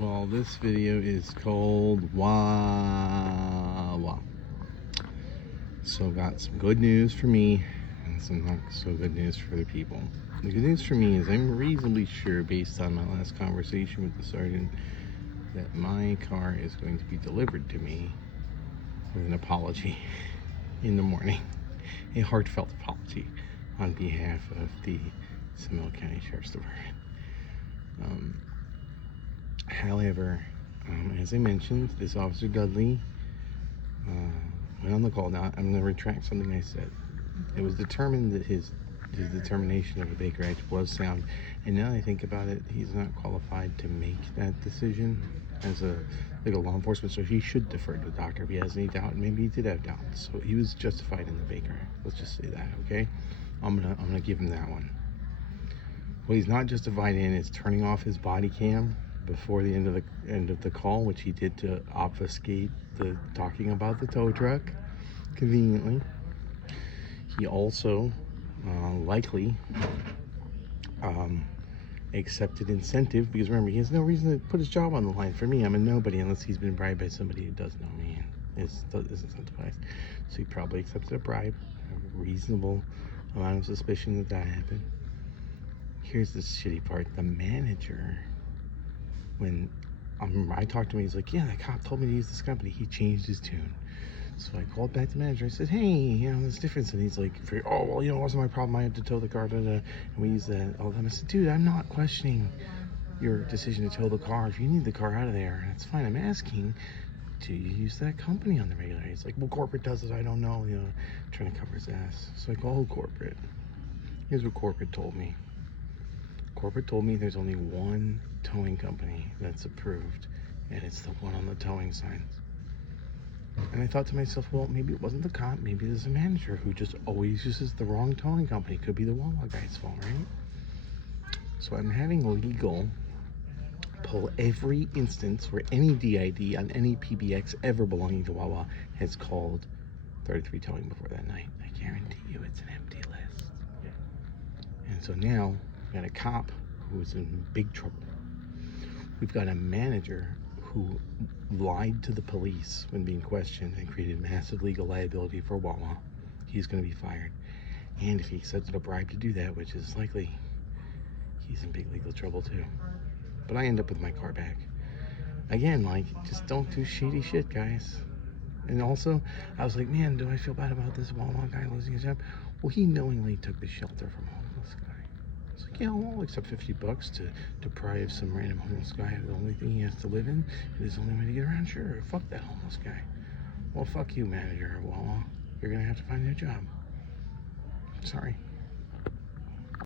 Well, this video is called WAAAAAAAAAAAAHWa. So got some good news for me and some not so good news for other people. The good news for me is I'm reasonably sure, based on my last conversation with the sergeant, that my car is going to be delivered to me with an apology in the morning. A heartfelt apology on behalf of the Seminole County Sheriff's Department. However, as I mentioned, this Officer Dudley went on the call. Now, I'm going to retract something I said. It was determined that his determination of a Baker Act was sound, and now that I think about it, he's not qualified to make that decision as a legal law enforcement, so he should defer to the doctor if he has any doubt, and maybe he did have doubts. So he was justified in the Baker Act. Let's just say that, okay? I'm gonna give him that one. What he's not justified in is turning off his body cam before the end of the call, which he did to obfuscate the talking about the tow truck conveniently. He also likely accepted incentive, because remember, he has no reason to put his job on the line. For me, I'm a nobody unless he's been bribed by somebody who does know me and is incentivized. So he probably accepted a bribe, a reasonable amount of suspicion that happened. Here's the shitty part. The manager, when I talked to him, he's like, yeah, that cop told me to use this company. He changed his tune. So I called back the manager. I said, hey, there's difference. And he's like, oh, well, it wasn't my problem. I had to tow the car. And we use that all the time. I said, dude, I'm not questioning your decision to tow the car. If you need the car out of there, that's fine. I'm asking, do you use that company on the regular? He's like, well, corporate does it. I don't know, trying to cover his ass. So I called corporate. Here's what corporate told me. Corporate told me there's only one towing company that's approved, and it's the one on the towing signs. And I thought to myself, well, maybe it wasn't the cop, maybe there's a manager who just always uses the wrong towing company. Could be the WAAAAA guy's fault, right? So I'm having legal pull every instance where any DID on any PBX ever belonging to WAAAA has called 33 Towing before that night. I guarantee you it's an empty list. And so now we've got a cop who's in big trouble. We've got a manager who lied to the police when being questioned and created massive legal liability for WAAAA. He's going to be fired. And if he accepted a bribe to do that, which is likely, he's in big legal trouble too. But I end up with my car back. Again, just don't do shady shit, guys. And also, I was like, man, do I feel bad about this WAAAA guy losing his job? Well, he knowingly took the shelter from a homeless guy. It's like, yeah, I'll accept $50 to deprive some random homeless guy of the only thing he has to live in and his only way to get around. Sure, fuck that homeless guy. Well, fuck you, manager of WAAAA. You're gonna have to find a new job. Sorry.